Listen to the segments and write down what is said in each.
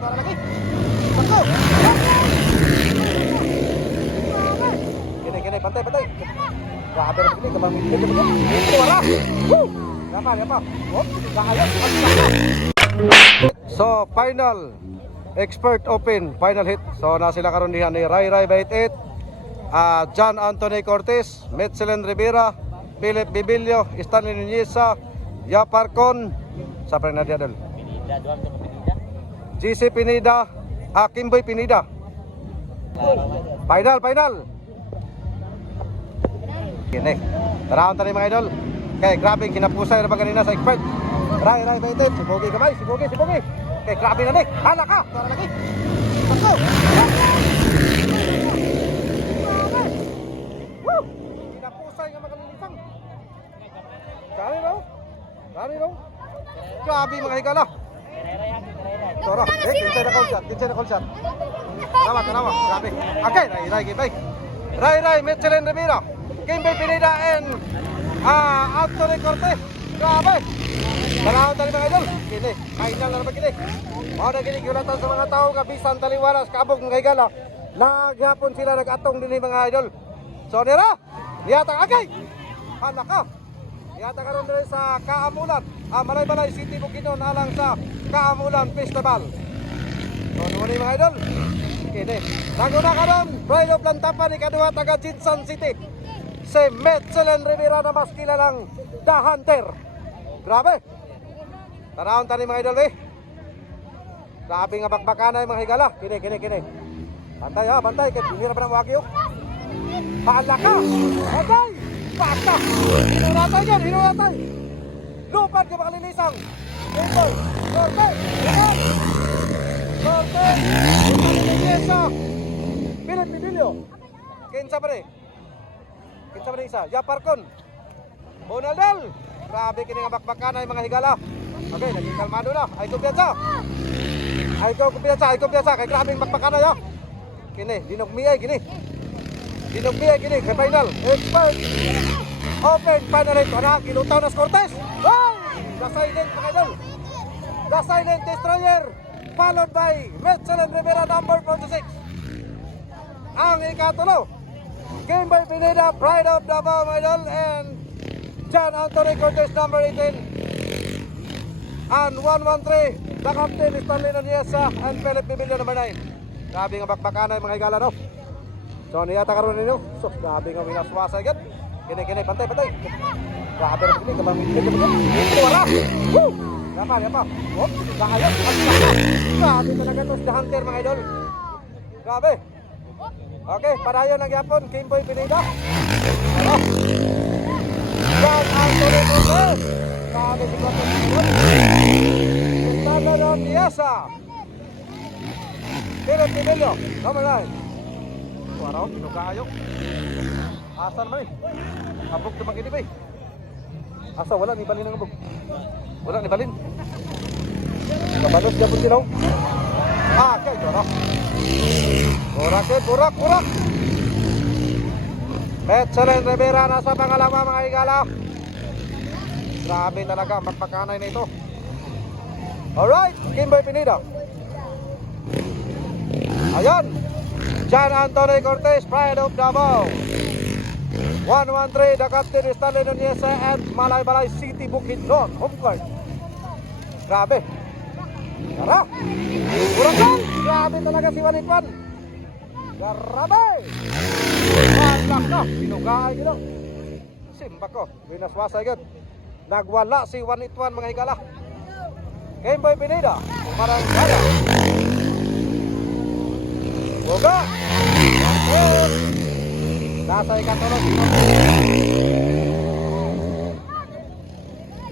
para lagi. Ako. Kini, pantay. Grabe na kini, kabang milig na ito, wala. Woo! Yapa. Hop, dahayas. So, final expert open, final hit. So, na sila karon diha ni Ray Bait 8, John Anthony Cortez, Metzelen Rivera, Philip Bibilio, Stanley Nuneza, Yaparcon, sa pa na diadol. GC Pinida, Kimboy Pinida. Final. Kini. Taraon tani mga idol. Kay grabe kinapusay na ba kanina sa expert. Ray Baited, si Bogi kamay, si Bogi. Kay grabe na ni. Hala ka, tara lagi. Ako. Woo! Kinapusay nga makalilipang. Dali raw. Grabe mga higala. Tara, kinsay na call shot. Tanawa, grabe. Okay, Ray, Metzelen Rivera, Kimboy Pineda and Anthony Cortez. Grabe. Tanaw tali mga idol. Kini, final na naman kini. Mga nagigulatan sa mga tao nga bisan taliwalas kabog mga higala. Naghapon sila nag-atong din mga idol. So nira, niyata agay. Hala ka. Niyata karon diri sa Kaamulan, Malay City Bukidnon alang sa Kaamulan Festival. So nuno mga idol. Kini, naguna karon Pride of Lantapan ikaduha taga Jinsan City. Si Metzelen Rivera na mas kilalang The Hunter. Grabe. Tanawon tani mga idol eh. Grabe nga bakbakanay mga higala. Kini. Bantay kay pinira pa ng wagyo. Hala ka. Bantay. Basta. Hinunatay. Lupad ka makalilisang. Kimboy. Corte. Nuneza. Philip Bibilio. Kinsa pa rin isa. Yaparcon. Bonaldel. Grabe kini nga bakbakanay mga higala. Okay, naging kalmado na. Ay kumpiyansa. Kay grabing bakbakanay ha. Kini, dinugmiyay kini. Kay final. Expert. Open final hit. Kilutaw na Cortez. Ay! The Silent mga idol. The Silent Destroyer. Followed by Metzelen Rivera number 46. Ang ikatulo. Kimboy Pineda, Pride of Davao mga idol. And John Anthony Cortez number 18. And 113, the captain Stanley Nuneza and Philip Bibilio number 9. Grabe nga bakbakanay mga higala no. So niyata karon ninyo. So grabe nga winaswasa agad. Kini pantay. Grabe na kini kabang milig na ito, wala. Woo! Yapa. Hop, dahayas. Grabe talaga to The Hunter mga idol. Grabe. Okay, padayon ang yapon Kimboy Pineda. John Anthony Cortez. Grabe si Cortez. Stanley Nuneza. Philip Bibilio number 9. Waraw, pinugaayo. Asa naman abog naman kini ba asa wala ni balin ang abog. Wala ni balin. Kabalos na po silaw. Okay, tara. Burak. Metzelen Rivera nasa pangalawa mga higala. Grabe talaga ang magpakanay na ito. Alright, Kimboy Pineda. Ayan. John Anthony Cortez, Pride of Davao. 113, the captain Stanley Nuneza and Malay City Bukidnon, home court. Grabe. Tara. Burakan. Grabe talaga si Walikwan. Grabe. Malak na. Pinugay nyo. Simba ko. Winaswasa agad. Nagwala si 181 mga higala. Kimboy Pineda. Parang gala. Boga. Nasa ikatulog.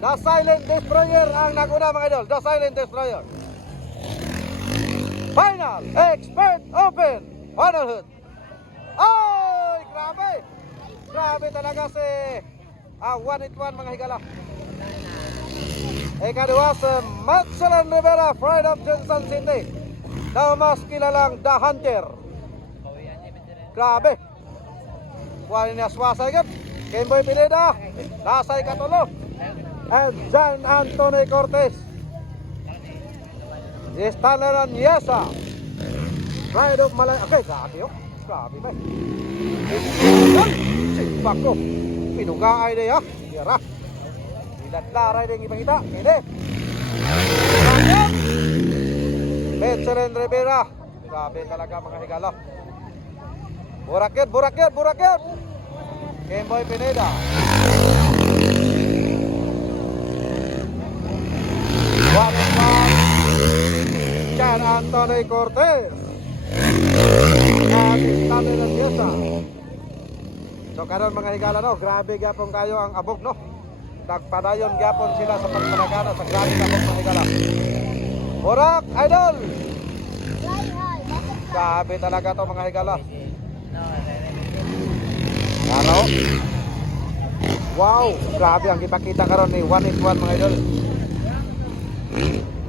The Silent Destroyer ang naguna mga idol. The Silent Destroyer. Final Expert Open. Final hit. Ay, grabe. Grabe talaga si 181 mga higala. Ikaduwa si Metzelen Rivera, Pride of Jinsan City. Na mas kilalang The Hunter. Grabe. Wala niya swasa agad. Kimboy Pineda. Nasa ikatulo. And John Anthony Cortez. Estanaran Yesa. Ride of Malay. Okay, grabe oh. Grabe ba? Sipak ko. Pinugaay na ya. Yara. Iladlaray na yung ipangita. Hindi. Betselen Rivera. Grabe talaga mga higala. Burakit, burakit, burakit. Kemboy Pineda. Jan Anthony Cortez. Asistante ng Diasa. So karon mga higala no, grabe gyapon kayo ang abog no. Nagpadayon gyapon sila sa pagpanagana sa grabe abog mga higala. Borak Idol. Grabe talaga to mga higala. Ano? Wow, grabe ang ipakita karon ni 1-1 mga idol.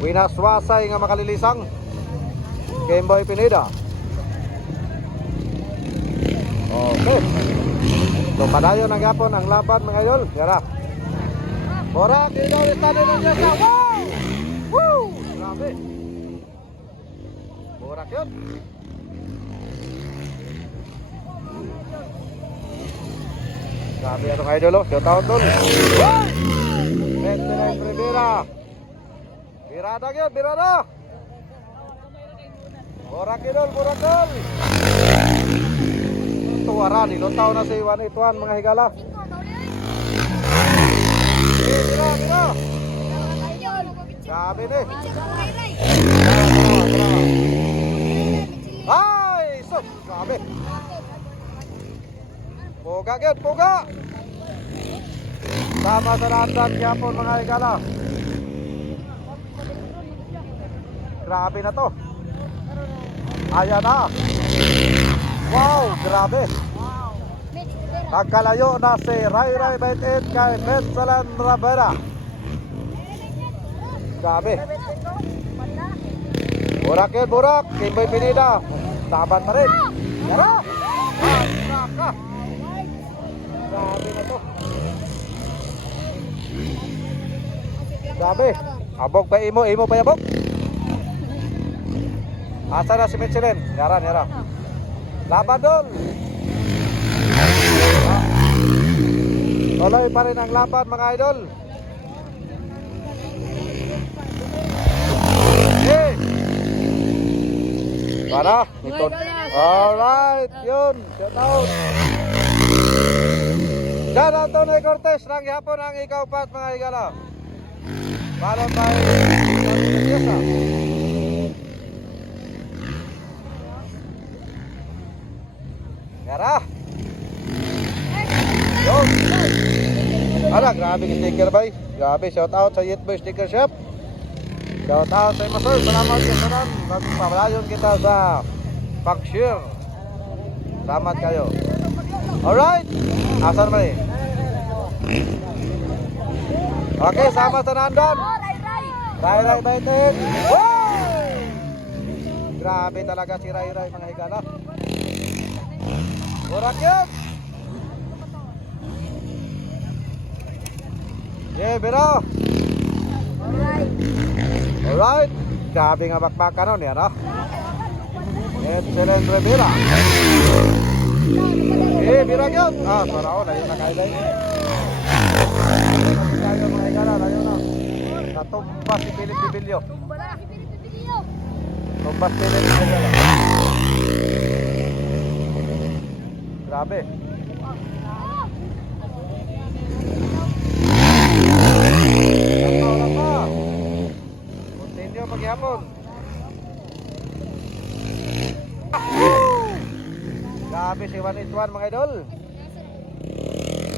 Winaswasay nga makalilisang Gameboy Pineda. Okay. So padayon ang gapon ang laban mga idol. Yara. Borak idol istado ng Diasa. Wow! Woo! Grabe. Borak yun. Grabe itong idol oh. Shout out doon. Betselen Rivera. Birada yun, birada. Borak idol, borak idol. Tuwara, nilutaw na si 1-1 mga higala. Bira, bira. Grabe ni. Ay, sus, grabe. Puga yun, puga. Sama sa landan yapon mga higala. Grabe na to. Ayan na. Wow, grabe. Nagkalayo na si Ray Ray Baitin kay Betselen Rivera. Grabe. Burak yun, burak. Gameboy Pineda. Taban pa rin. Yara. Naka. Grabe na to. Grabe. Abog pa imo, imo pa abog. Asa na si Betselen? Yara, yara. Laban doon. Tuloy pa rin ang laban mga idol. Okay. Para, ito. Alright, yun. Shout out. Jan Anthony Cortez ng yapon ang ikaupat mga higala. Para tayo sa Yara. Yun. Ala, grabe yung sticker bay. Grabe, shout out sa Yitboy Sticker Shop. Shout out sa ima sir. Salamat sa sanan. Pabalayon kita sa pag-share. Salamat kayo. Alright. Asan ba eh? Okay, sama sa nandan. Ray Ray Baitin. Wow! Grabe talaga si Ray Ray mga higala. Burak yun. Yeah, biro. Alright. Grabe nga bakbakan nun yan, ha? Betselen Rivera. Eh, biro yun. Ah, parao, layo na kayo dahil. Layo mga higala, layo na. Natumbas si Philip Bibilio. Tumbas Philip Bibilio. Grabe. Lapa. Continue maghapon. Grabe si 1-1 mga idol.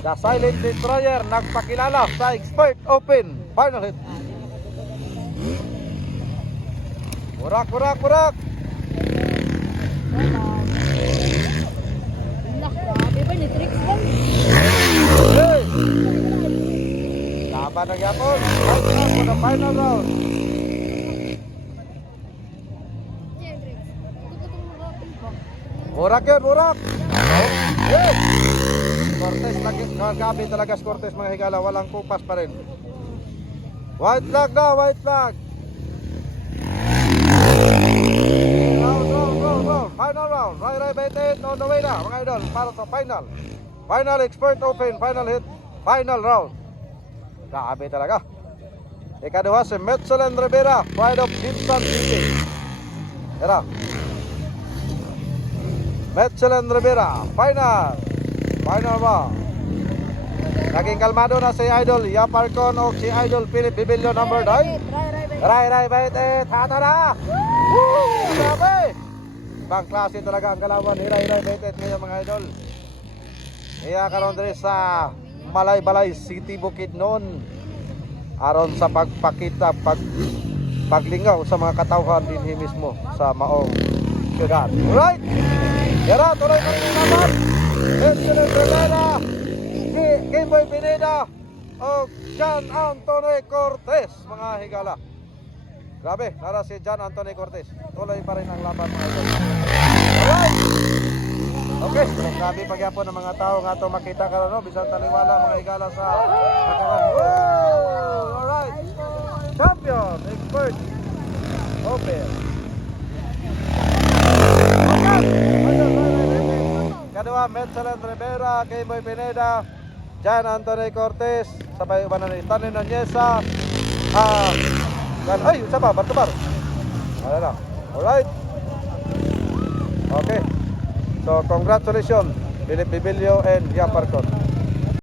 The Silent Destroyer nagpakilala sa Expert Open Final Hit. Burak, burak, burak. Hey! Laban ng yapon. Laban for the final round. Burak yun, burak. Hey! Cortez, nagkabi talaga si Cortez mga higala. Walang kupas pa rin. White flag na, white flag. on the way na mga idol para sa final. Final Expert Open, final hit, final round. Grabe talaga. Ikaduha si Metzel Rivera, Pride of Quezon City. Tara. Metzel Rivera, final. Final ba? Naging kalmado na si Idol Yaparcon o si Idol Philip Bibilio number 9. Ray, bait tata na. Woo! Grabe! Ibang klase talaga ang kalaban ni Ray Bait ngayon mga idol. Iya karon diri sa Balay City Bukidnon. Aron sa pagpakita paglingaw sa mga katawhan dinhi mismo sa maong syudad. Right? Yara tuloy pa rin naman. Excellent Rivera, Kimboy Pineda o John Anthony Cortez mga higala. Grabe, nara si John Anthony Cortez. Tuloy pa rin ang laban mga idol. Alright! Okay, grabe pagyapon ng mga tao nga ito makita ka no, bisan taliwala mga higala sa nakawan. Whoa! Alright! Champion, expert, open. Kadua, Metzel Rivera, Kimboy Pineda, John Anthony Cortez, sabay ba na ni Tanin Nanyesa, ay, isa pa, Bartobar. Wala na. Alright. Okay. So, congratulations, Philip Bibilio and Yaparcon.